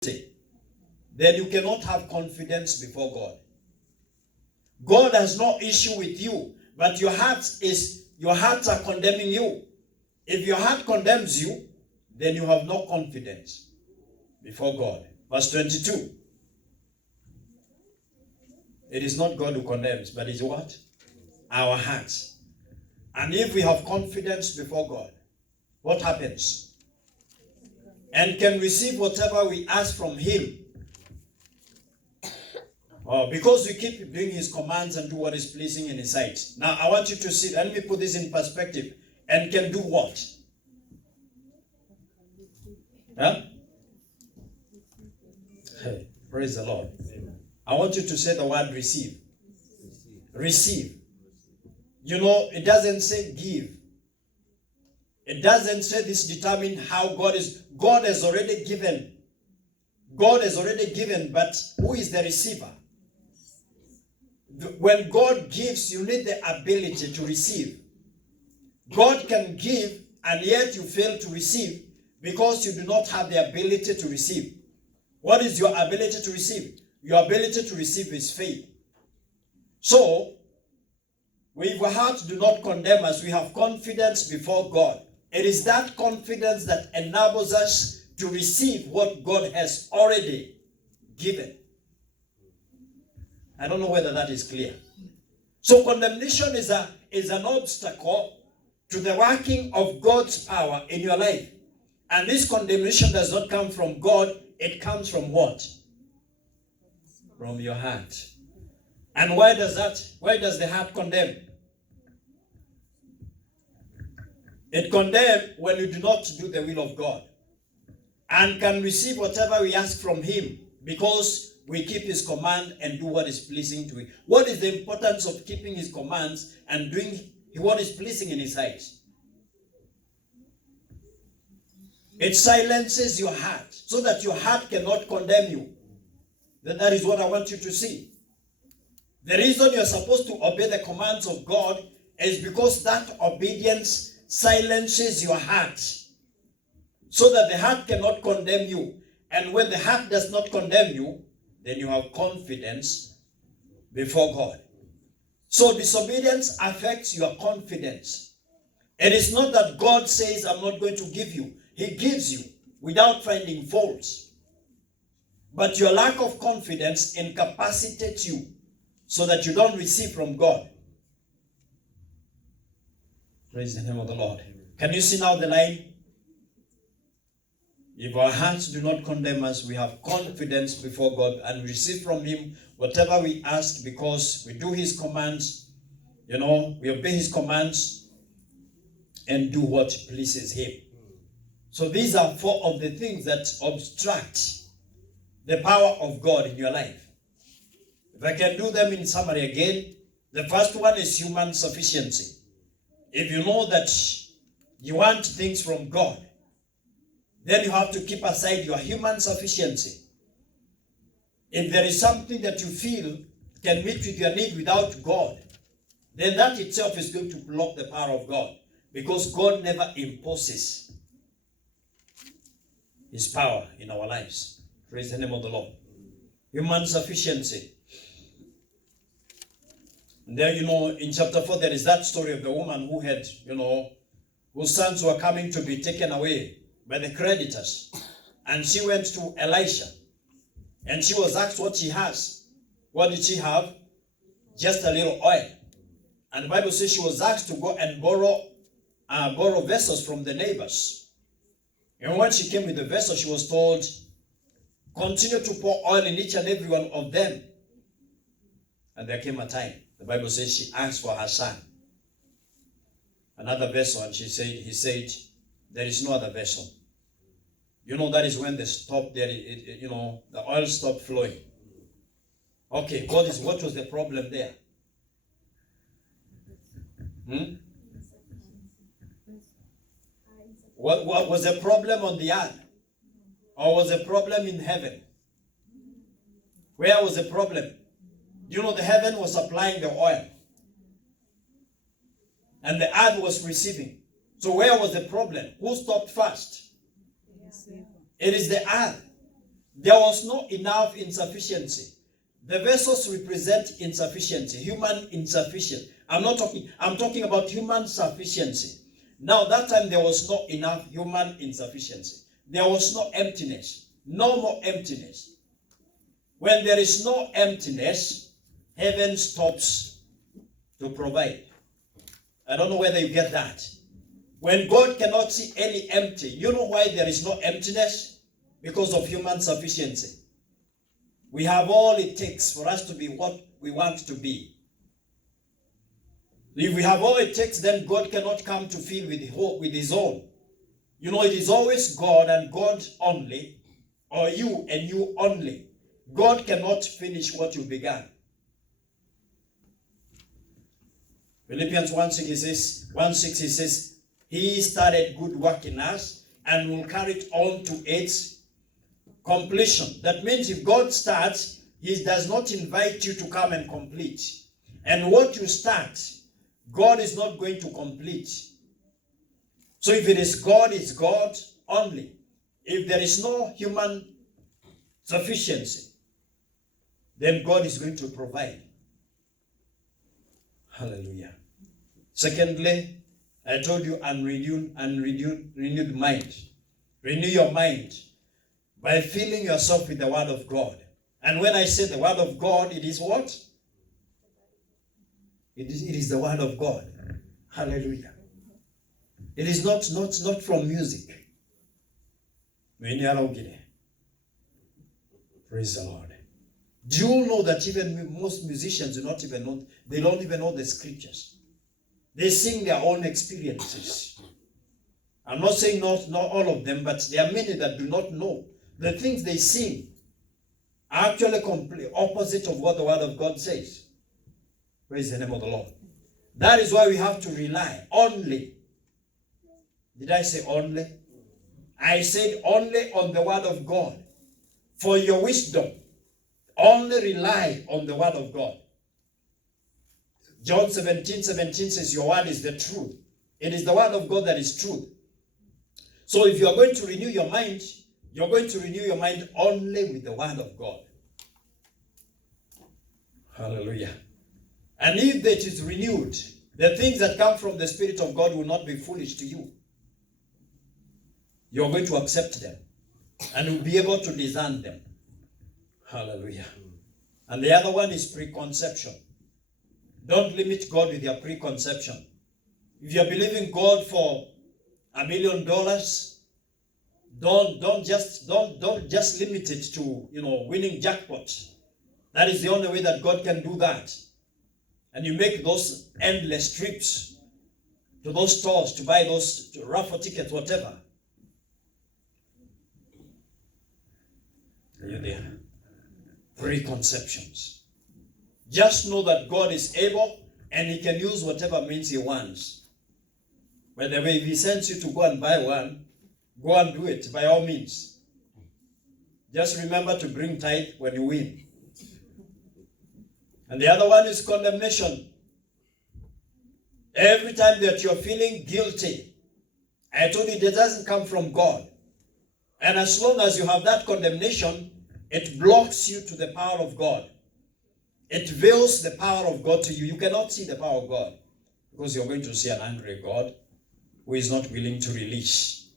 then you cannot have confidence before God. God has no issue with you, but your hearts are condemning you. If your heart condemns you, then you have no confidence before God. Verse 22. It is not God who condemns, but it's what? Our hearts. And if we have confidence before God, what happens? And can receive whatever we ask from Him. Because we keep doing His commands and do what is pleasing in His sight. Now I want you to see, let me put this in perspective. And can do what? Huh? Hey, praise the Lord. I want you to say the word receive. Receive. You know, it doesn't say give. It doesn't say this determine how God is. God has already given. God has already given, but who is the receiver? When God gives, you need the ability to receive. God can give, and yet you fail to receive because you do not have the ability to receive. What is your ability to receive? Your ability to receive is faith. So, if our hearts do not condemn us, we have confidence before God. It is that confidence that enables us to receive what God has already given. I don't know whether that is clear. So condemnation is an obstacle to the working of God's power in your life. And this condemnation does not come from God. It comes from what? From your heart. And why does the heart condemn? It condemns when you do not do the will of God. And can receive whatever we ask from Him because we keep His command and do what is pleasing to Him. What is the importance of keeping His commands and doing what is pleasing in His sight? It silences your heart so that your heart cannot condemn you. That is what I want you to see. The reason you're supposed to obey the commands of God is because that obedience silences your heart so that the heart cannot condemn you. And when the heart does not condemn you, then you have confidence before God. So disobedience affects your confidence. It is not that God says, I'm not going to give you. He gives you without finding faults. But your lack of confidence incapacitates you so that you don't receive from God. Praise the name of the Lord. Can you see now the line? If our hearts do not condemn us, we have confidence before God and receive from Him whatever we ask because we do His commands. We obey His commands and do what pleases Him. So these are 4 of the things that obstruct the power of God in your life. If I can do them in summary again, the first one is human sufficiency. If you know that you want things from God, then you have to keep aside your human sufficiency. If there is something that you feel can meet with your need without God, then that itself is going to block the power of God, because God never imposes His power in our lives. Praise the name of the Lord. Human sufficiency. And there, in chapter 4, there is that story of the woman who had, whose sons were coming to be taken away by the creditors. And she went to Elisha. And she was asked what she has. What did she have? Just a little oil. And the Bible says she was asked to go and borrow vessels from the neighbors. And when she came with the vessel, she was told, continue to pour oil in each and every one of them. And there came a time, the Bible says she asked for her son another vessel, and he said, there is no other vessel. That is when they stopped there, the oil stopped flowing. Okay, what was the problem there? What was the problem on the earth? Or was the problem in heaven? Where was the problem? The heaven was supplying the oil. And the earth was receiving. So where was the problem? Who stopped first? It is the earth. There was not enough insufficiency. The vessels represent insufficiency, human insufficiency. I'm talking about human sufficiency. Now, that time there was not enough human insufficiency. There was no emptiness, no more emptiness. When there is no emptiness, heaven stops to provide. I don't know whether you get that. When God cannot see any empty, you know why there is no emptiness? Because of human sufficiency. We have all it takes for us to be what we want to be. If we have all it takes, then God cannot come to fill with his own. You know, it is always God and God only, or you and you only. God cannot finish what you began. Philippians 1:6 he says, he started good work in us and will carry it on to its completion. That means if God starts, he does not invite you to come and complete. And what you start, God is not going to complete. So if it is God, it's God only. If there is no human sufficiency, then God is going to provide. Hallelujah. Secondly, I told you, renewed mind. Renew your mind by filling yourself with the Word of God. And when I say the Word of God, it is what? It is the Word of God. Hallelujah. It is not from music. Praise the Lord. Do you know that even most musicians do not even know, they don't even know the scriptures. They sing their own experiences. I'm not saying not all of them, but there are many that do not know. The things they sing are actually complete opposite of what the Word of God says. Praise the name of the Lord. That is why we have to rely only. Did I say only? I said only on the Word of God. For your wisdom, only rely on the Word of God. John 17:17 says, your word is the truth. It is the Word of God that is truth. So if you are going to renew your mind, you're going to renew your mind only with the Word of God. Hallelujah. And if that is renewed, the things that come from the Spirit of God will not be foolish to you. You're going to accept them and you'll be able to discern them. Hallelujah. And the other one is preconception. Don't limit God with your preconception. If you're believing God for $1 million, don't just limit it to winning jackpot. That is the only way that God can do that. And you make those endless trips to those stores to buy those raffle tickets, whatever. Are you there? Preconceptions. Just know that God is able and he can use whatever means he wants. By the way, if he sends you to go and buy one, go and do it by all means. Just remember to bring tithe when you win. And the other one is condemnation. Every time that you're feeling guilty, I told you it doesn't come from God. And as long as you have that condemnation, it blocks you to the power of God. It veils the power of God to you. You cannot see the power of God because you're going to see an angry God who is not willing to release.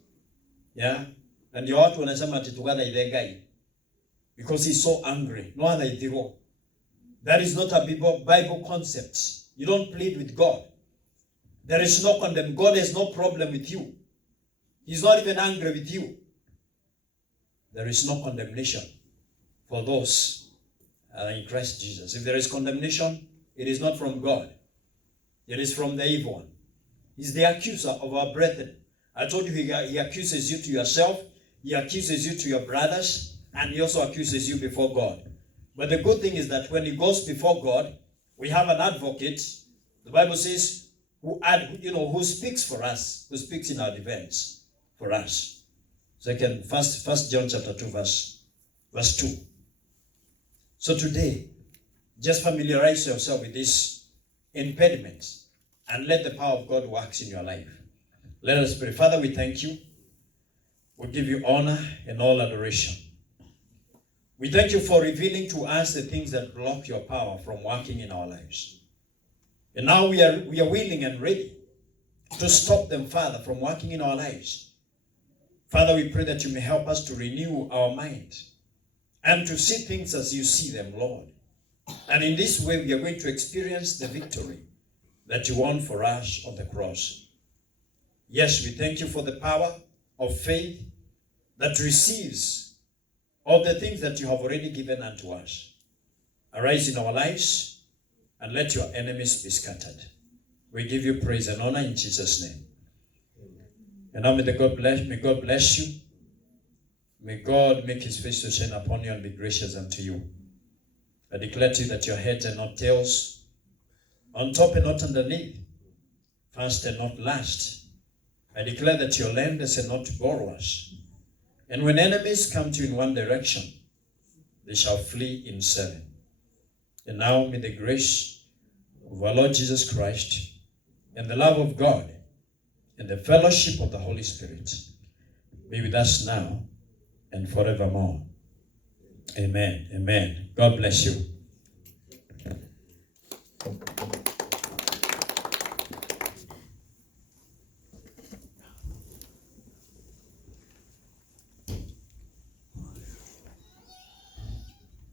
Yeah? And you ought to understand that because he's so angry. No other hero. That is not a Bible concept. You don't plead with God. There is no condemnation. God has no problem with you. He's not even angry with you. There is no condemnation for those in Christ Jesus. If there is condemnation, it is not from God. It is from the evil one. He's the accuser of our brethren. I told you he accuses you to yourself, he accuses you to your brothers, and he also accuses you before God. But the good thing is that when he goes before God, we have an advocate. The Bible says, who speaks for us, who speaks in our defense for us. First John chapter 2, verse 2. So today, just familiarize yourself with these impediments and let the power of God work in your life. Let us pray. Father, we thank you. We give you honor and all adoration. We thank you for revealing to us the things that block your power from working in our lives. And now we are willing and ready to stop them, Father, from working in our lives. Father, we pray that you may help us to renew our mind and to see things as you see them, Lord. And in this way, we are going to experience the victory that you won for us on the cross. Yes, we thank you for the power of faith that receives all the things that you have already given unto us. Arise in our lives and let your enemies be scattered. We give you praise and honor in Jesus' name. And now may God bless you. May God make his face to shine upon you and be gracious unto you. I declare to you that your heads are not tails, on top and not underneath, first and not last. I declare that your lenders are not borrowers. And when enemies come to you in one direction, they shall flee in seven. And now may the grace of our Lord Jesus Christ and the love of God and the fellowship of the Holy Spirit be with us now and forevermore. Amen. Amen. God bless you.